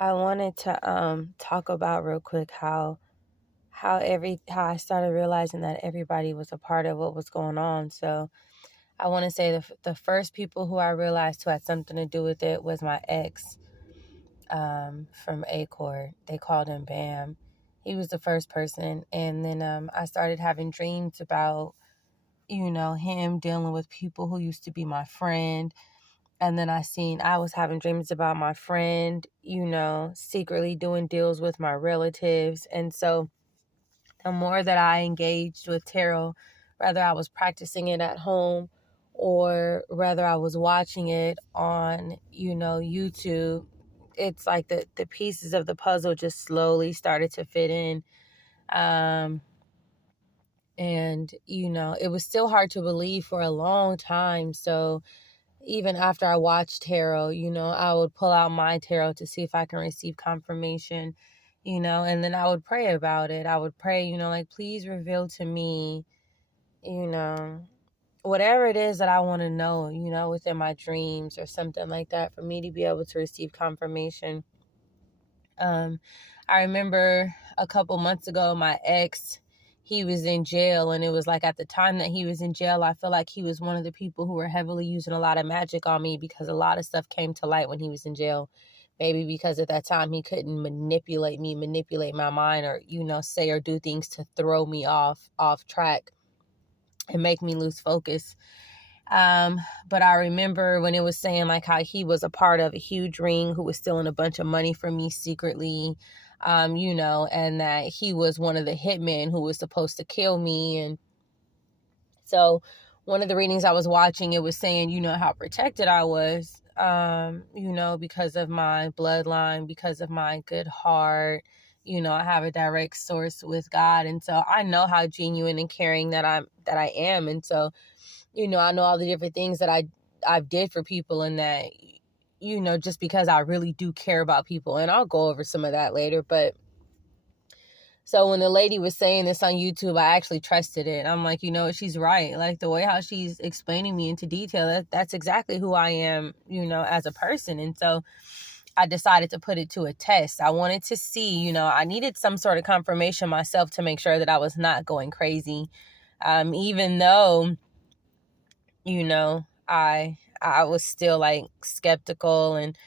I wanted to talk about real quick how I started realizing that everybody was a part of what was going on. So I want to say the first people who I realized who had something to do with it was my ex from Acor. They called him Bam. He was the first person, and then I started having dreams about him dealing with people who used to be my friend. And then I was having dreams about my friend, secretly doing deals with my relatives. And so the more that I engaged with tarot, whether I was practicing it at home or whether I was watching it on, YouTube, it's like the pieces of the puzzle just slowly started to fit in. Um, and, it was still hard to believe for a long time. So even after I watched tarot, I would pull out my tarot to see if I can receive confirmation, and then I would pray about it. I would pray, like, please reveal to me, you know, whatever it is that I want to know, within my dreams or something like that, for me to be able to receive confirmation. I remember a couple months ago, my ex, he was in jail, and it was like at the time that he was in jail, I feel like he was one of the people who were heavily using a lot of magic on me, because a lot of stuff came to light when he was in jail. Maybe because at that time he couldn't manipulate me, manipulate my mind, or, say or do things to throw me off track and make me lose focus. But I remember when it was saying like how he was a part of a huge ring who was stealing a bunch of money from me secretly, and that he was one of the hitmen who was supposed to kill me. And so one of the readings I was watching, it was saying, how protected I was, because of my bloodline, because of my good heart. I have a direct source with God. And so I know how genuine and caring that I am. And so, I know all the different things that I've did for people, and that, just because I really do care about people. And I'll go over some of that later. But so when the lady was saying this on YouTube, I actually trusted it. I'm like, she's right. Like the way how she's explaining me into detail, that's exactly who I am, as a person. And so I decided to put it to a test. I wanted to see, I needed some sort of confirmation myself to make sure that I was not going crazy. Even though, I was still like skeptical, and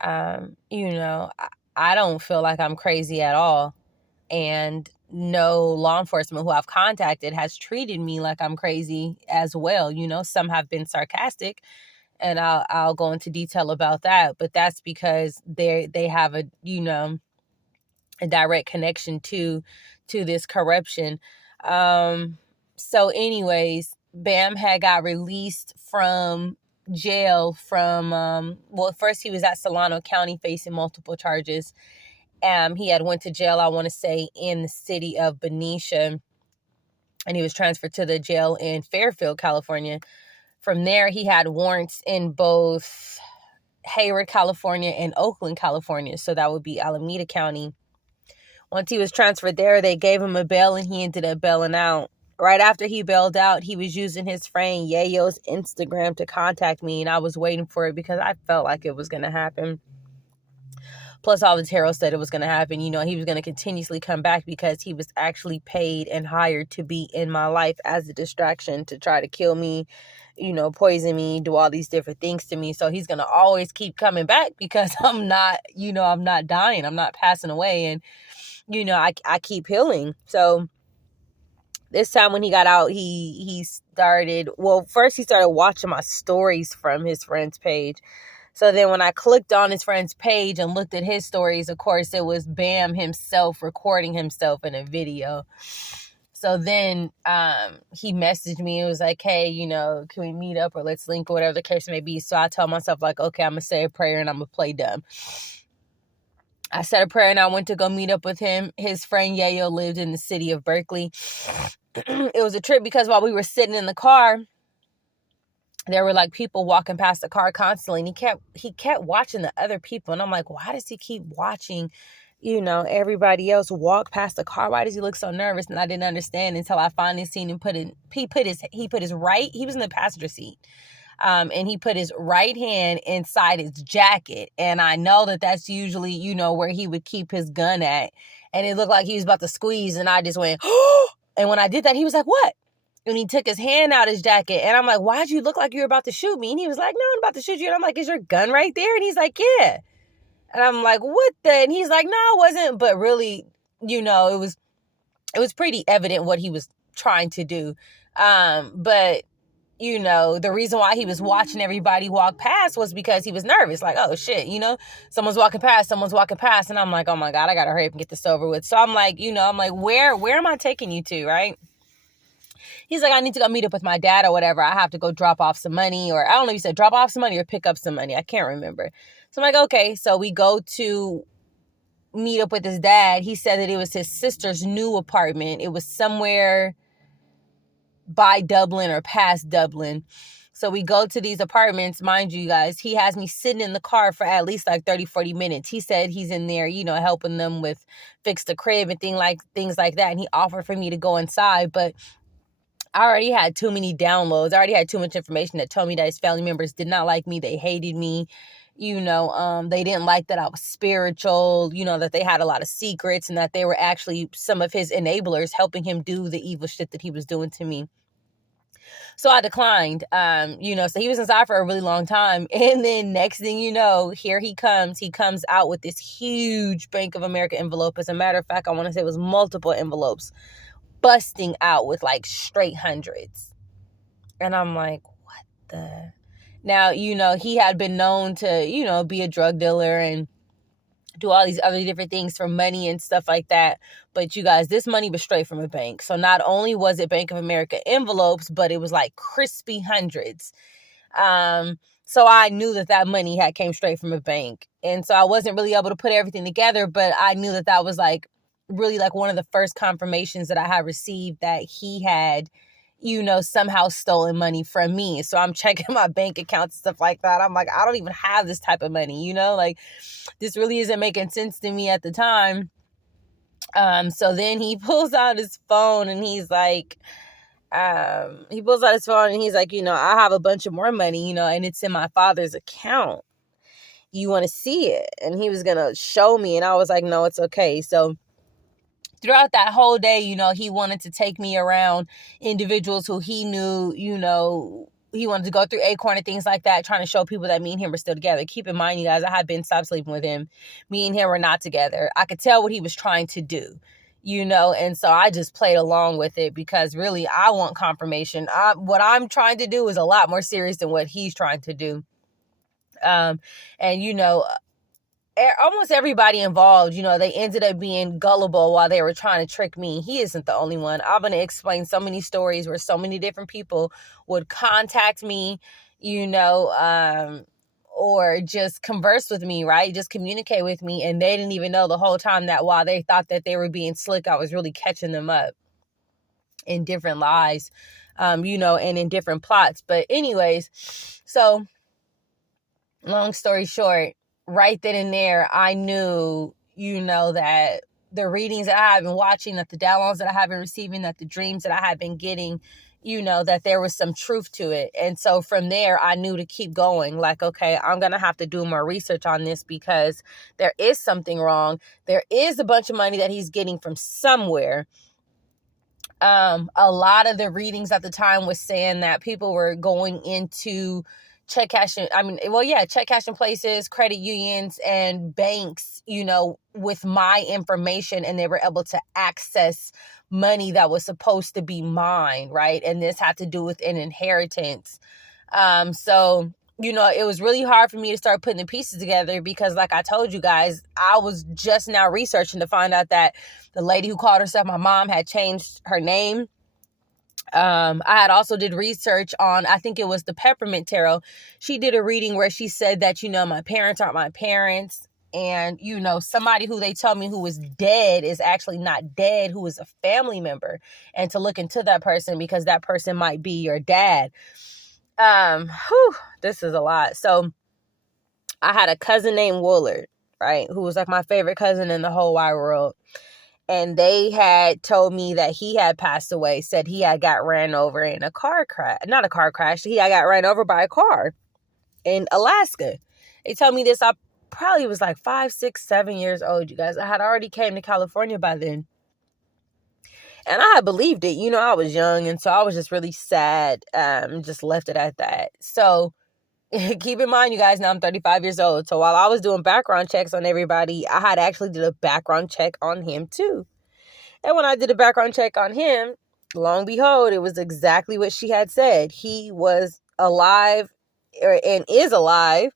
I don't feel like I'm crazy at all. And no law enforcement who I've contacted has treated me like I'm crazy as well. Some have been sarcastic, and I'll go into detail about that, but that's because they have a direct connection to this corruption. So anyways, Bam had got released from jail from, first he was at Solano County facing multiple charges. He had went to jail, I want to say, in the city of Benicia, and he was transferred to the jail in Fairfield, California. From there, he had warrants in both Hayward, California, and Oakland, California. So that would be Alameda County. Once he was transferred there, they gave him a bail, and he ended up bailing out. Right after he bailed out, he was using his friend Yayo's Instagram to contact me, and I was waiting for it because I felt like it was going to happen. Plus, all the tarot said it was going to happen. He was going to continuously come back because he was actually paid and hired to be in my life as a distraction to try to kill me, poison me, do all these different things to me. So he's going to always keep coming back because I'm not dying. I'm not passing away. And, I keep healing. So this time when he got out, he started, first he started watching my stories from his friend's page. So then when I clicked on his friend's page and looked at his stories, of course, it was Bam himself recording himself in a video. So then he messaged me. It was like, hey, can we meet up or let's link or whatever the case may be. So I told myself, like, okay, I'm going to say a prayer and I'm going to play dumb. I said a prayer and I went to go meet up with him. His friend Yayo lived in the city of Berkeley. It was a trip because while we were sitting in the car, there were like people walking past the car constantly, and he kept watching the other people. And I'm like, why does he keep watching, everybody else walk past the car? Why does he look so nervous? And I didn't understand until I finally seen him he was in the passenger seat. And he put his right hand inside his jacket. And I know that that's usually, where he would keep his gun at. And it looked like he was about to squeeze. And I just went, oh! And when I did that, he was like, what? And he took his hand out his jacket. And I'm like, why'd you look like you were about to shoot me? And he was like, no, I'm about to shoot you. And I'm like, is your gun right there? And he's like, yeah. And I'm like, what the? And he's like, no, it wasn't. But really, it was pretty evident what he was trying to do. But the reason why he was watching everybody walk past was because he was nervous. Like, oh shit, someone's walking past. And I'm like, oh my God, I gotta hurry up and get this over with. So I'm like, where am I taking you to? Right. He's like, I need to go meet up with my dad or whatever. I have to go drop off some money, or I don't know if he said drop off some money or pick up some money. I can't remember. So I'm like, okay. So we go to meet up with his dad. He said that it was his sister's new apartment. It was somewhere by Dublin or past Dublin. So we go to these apartments. Mind you guys, he has me sitting in the car for at least like 30, 40 minutes. He said he's in there, helping them with fix the crib and things like that. And he offered for me to go inside, but I already had too many downloads. I already had too much information that told me that his family members did not like me. They hated me. They didn't like that I was spiritual, that they had a lot of secrets and that they were actually some of his enablers helping him do the evil shit that he was doing to me. So I declined, so he was inside for a really long time. And then next thing you know, here he comes out with this huge Bank of America envelope. As a matter of fact, I want to say it was multiple envelopes busting out with like straight hundreds. And I'm like, what the? Now, he had been known to, be a drug dealer and do all these other different things for money and stuff like that. But you guys, this money was straight from a bank. So not only was it Bank of America envelopes, but it was like crispy hundreds. So I knew that money had came straight from a bank. And so I wasn't really able to put everything together, but I knew that was like really like one of the first confirmations that I had received that he had, somehow stolen money from me. So I'm checking my bank accounts and stuff like that. I'm like, I don't even have this type of money, like this really isn't making sense to me at the time. So then he pulls out his phone and he's like, I have a bunch of more money, and it's in my father's account. You want to see it? And he was going to show me. And I was like, no, it's okay. So throughout that whole day, he wanted to take me around individuals who he knew, he wanted to go through Acorn and things like that, trying to show people that me and him were still together. Keep in mind, you guys, I had been stopped sleeping with him. Me and him were not together. I could tell what he was trying to do, and so I just played along with it because really I want confirmation. What I'm trying to do is a lot more serious than what he's trying to do. And, almost everybody involved, they ended up being gullible while they were trying to trick me. He isn't the only one. I'm going to explain so many stories where so many different people would contact me, or just converse with me, right? Just communicate with me. And they didn't even know the whole time that while they thought that they were being slick, I was really catching them up in different lies, and in different plots. But anyways, so long story short, right then and there, I knew, that the readings that I have been watching, that the downloads that I have been receiving, that the dreams that I have been getting, that there was some truth to it. And so from there, I knew to keep going. Like, okay, I'm going to have to do more research on this because there is something wrong. There is a bunch of money that he's getting from somewhere. A lot of the readings at the time was saying that people were going into check cashing places, credit unions, and banks, with my information, and they were able to access money that was supposed to be mine, right? And this had to do with an inheritance. So, it was really hard for me to start putting the pieces together because, like I told you guys, I was just now researching to find out that the lady who called herself my mom had changed her name. I had also did research on, I think it was the Peppermint Tarot. She did a reading where she said that, my parents aren't my parents. And, somebody who they told me who was dead is actually not dead, who is a family member. And to look into that person because that person might be your dad. This is a lot. So I had a cousin named Woolard, right? Who was like my favorite cousin in the whole wide world. and they had told me that he had passed away, said he had got ran over in a car crash, not a car crash, he had got ran over by a car in Alaska. They told me this, I probably was like 5, 6, 7 years old, you guys. I had already came to California by then. And I had believed it. I was young, and so I was just really sad, just left it at that. So keep in mind, you guys, now I'm 35 years old. So while I was doing background checks on everybody, I had actually did a background check on him too. And when I did a background check on him, lo and behold, it was exactly what she had said. He was alive and is alive.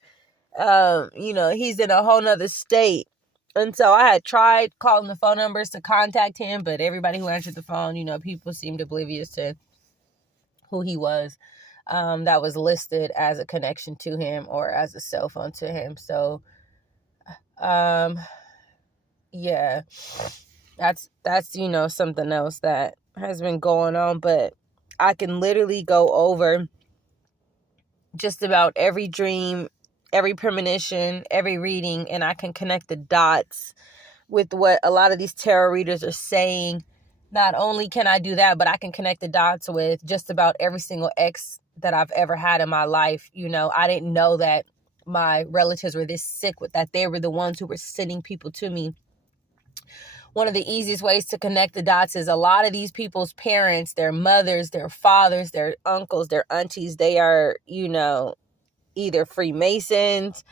He's in a whole nother state. And so I had tried calling the phone numbers to contact him, but everybody who answered the phone, people seemed oblivious to who he was. That was listed as a connection to him or as a cell phone to him. So, yeah, that's something else that has been going on. But I can literally go over just about every dream, every premonition, every reading, and I can connect the dots with what a lot of these tarot readers are saying. Not only can I do that, but I can connect the dots with just about every single ex that I've ever had in my life. I didn't know that my relatives were this sick with that. They were the ones who were sending people to me. One of the easiest ways to connect the dots is a lot of these people's parents, their mothers, their fathers, their uncles, their aunties, they are, either Freemasons,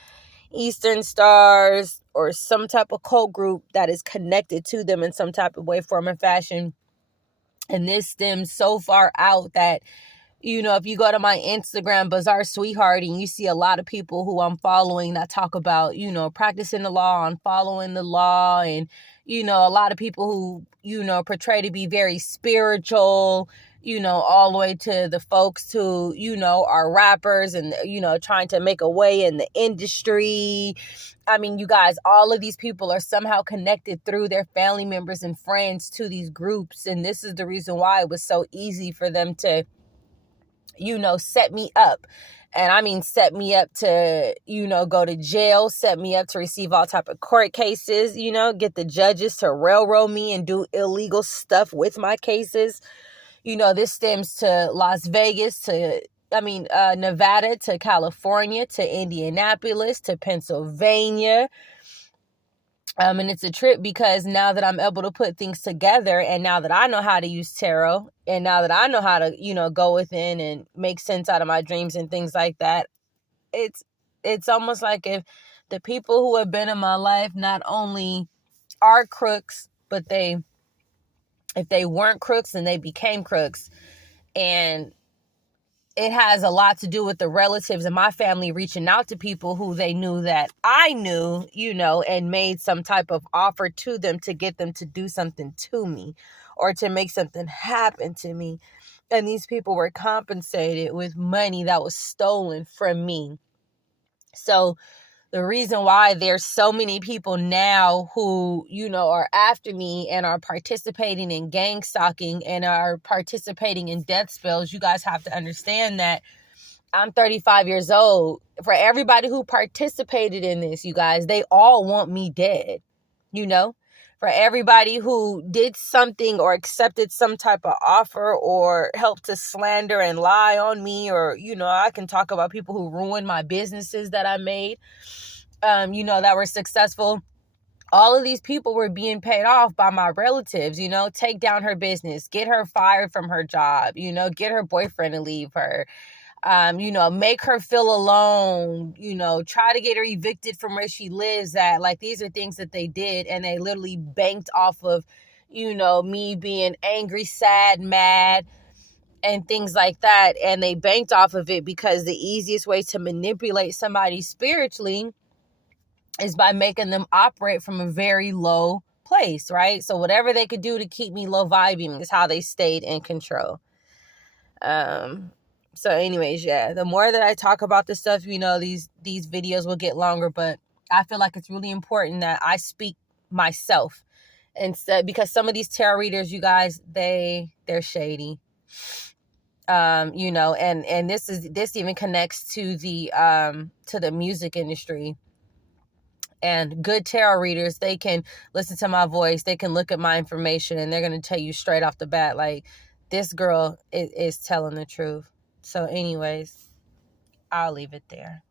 Eastern Stars, or some type of cult group that is connected to them in some type of way, form, or fashion. And this stems so far out that, if you go to my Instagram, Bizarre Sweetheart, and you see a lot of people who I'm following that talk about, practicing the law and following the law, and, a lot of people who, portray to be very spiritual, all the way to the folks who, are rappers and, trying to make a way in the industry. I mean, you guys, all of these people are somehow connected through their family members and friends to these groups. And this is the reason why it was so easy for them to, set me up. And I mean, set me up to, go to jail, set me up to receive all type of court cases, get the judges to railroad me and do illegal stuff with my cases. This stems to Las Vegas, to Nevada, to California, to Indianapolis, to Pennsylvania. And it's a trip because now that I'm able to put things together, and now that I know how to use tarot, and now that I know how to, go within and make sense out of my dreams and things like that, it's almost like if the people who have been in my life not only are crooks, but if they weren't crooks, then they became crooks. And it has a lot to do with the relatives in my family reaching out to people who they knew that I knew, and made some type of offer to them to get them to do something to me or to make something happen to me. And these people were compensated with money that was stolen from me. So the reason why there's so many people now who, are after me and are participating in gang stalking and are participating in death spells, you guys have to understand that I'm 35 years old. For everybody who participated in this, you guys, they all want me dead, For everybody who did something or accepted some type of offer or helped to slander and lie on me, or, I can talk about people who ruined my businesses that I made, that were successful. All of these people were being paid off by my relatives, take down her business, get her fired from her job, get her boyfriend to leave her, make her feel alone, try to get her evicted from where she lives at. Like, these are things that they did, and they literally banked off of, me being angry, sad, mad, and things like that. And they banked off of it because the easiest way to manipulate somebody spiritually is by making them operate from a very low place, right? So whatever they could do to keep me low vibing is how they stayed in control. So anyways, yeah, the more that I talk about this stuff, these videos will get longer, but I feel like it's really important that I speak myself instead, because some of these tarot readers, you guys, they're shady. And this even connects to the music industry. And good tarot readers, they can listen to my voice, they can look at my information, and they're going to tell you straight off the bat, like, this girl is telling the truth. So anyways, I'll leave it there.